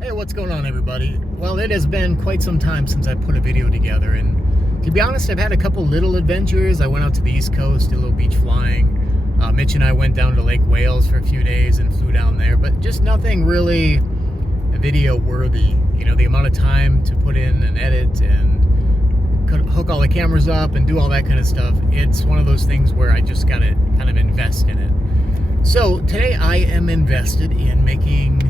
Hey, what's going on, everybody? Well, it has been quite some time since I put a video together, and to be honest, I've had a couple little adventures. I went out to the East Coast, did a little beach flying. Mitch and I went down to Lake Wales for a few days and flew down there, but just nothing really video worthy. You know, the amount of time to put in and edit and hook all the cameras up and do all that kind of stuff. It's one of those things where I just gotta kind of invest in it. So today I am invested in making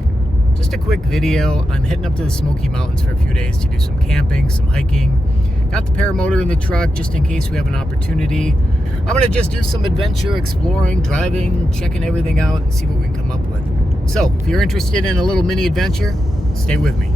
just a quick video. I'm heading up to the Smoky Mountains for a few days to do some camping, some hiking. Got the paramotor in the truck just in case we have an opportunity. I'm gonna just do some adventure exploring, driving, checking everything out and see what we can come up with. So if you're interested in a little mini adventure, stay with me.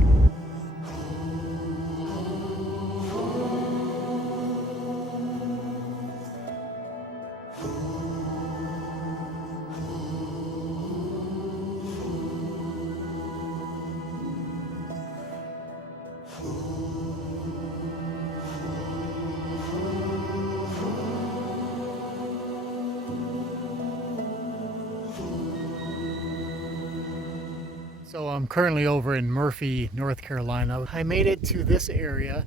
So I'm currently over in Murphy, North Carolina. I made it to this area.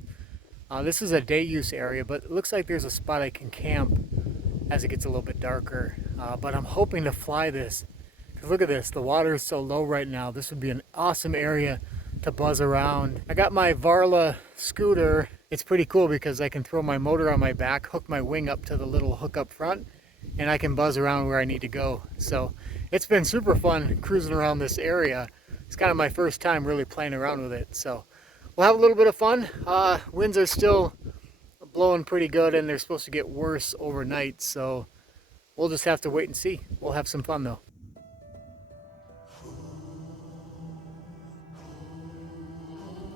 This is a day use area, but it looks like there's a spot I can camp as it gets a little bit darker. But I'm hoping to fly this. Because look at this, the water is so low right now. This would be an awesome area to buzz around. I got my Varla scooter. It's pretty cool because I can throw my motor on my back, hook my wing up to the little hook up front, and I can buzz around where I need to go. So it's been super fun cruising around this area. It's kind of my first time really playing around with it. So we'll have a little bit of fun. Winds are still blowing pretty good and they're supposed to get worse overnight. So we'll just have to wait and see. We'll have some fun though.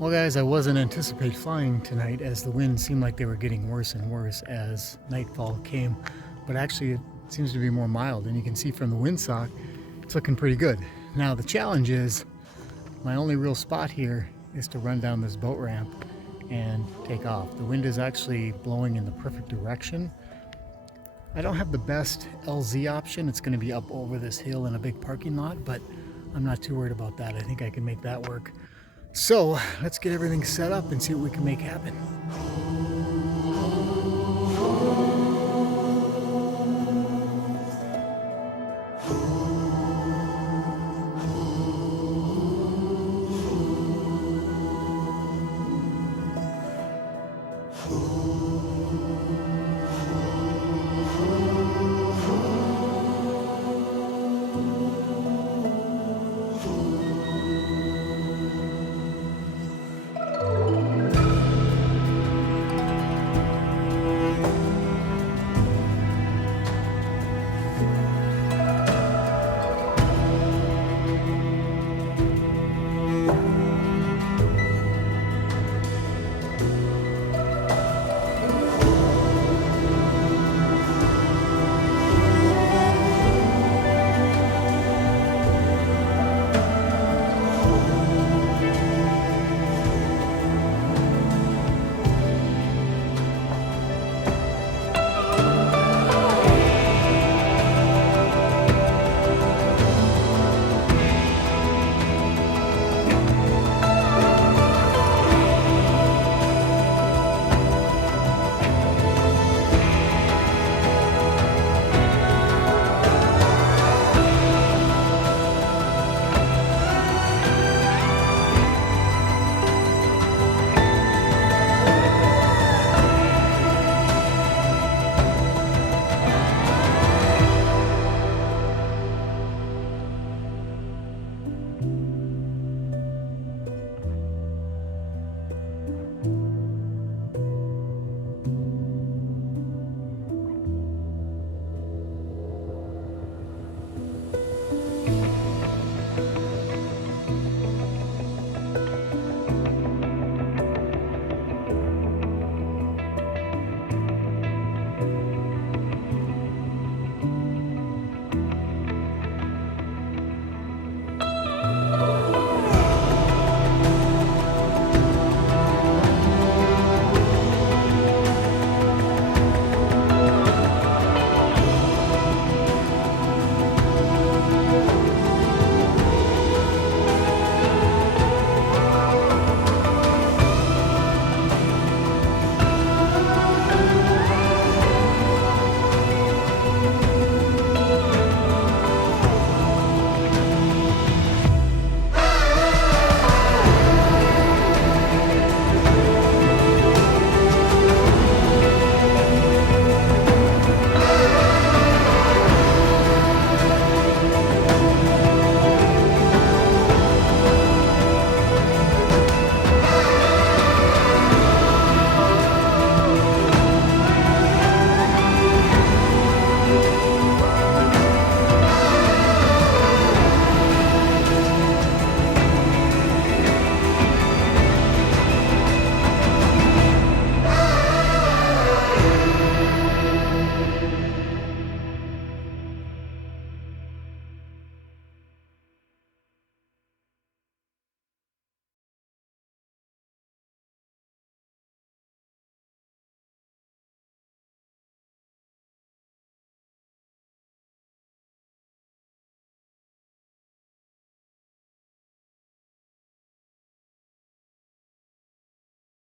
Well guys, I wasn't anticipating flying tonight as the winds seemed like they were getting worse and worse as nightfall came. But actually it seems to be more mild, and you can see from the windsock, it's looking pretty good. Now the challenge is, my only real spot here is to run down this boat ramp and take off. The wind is actually blowing in the perfect direction. I don't have the best LZ option. It's going to be up over this hill in a big parking lot, but I'm not too worried about that. I think I can make that work. So let's get everything set up and see what we can make happen.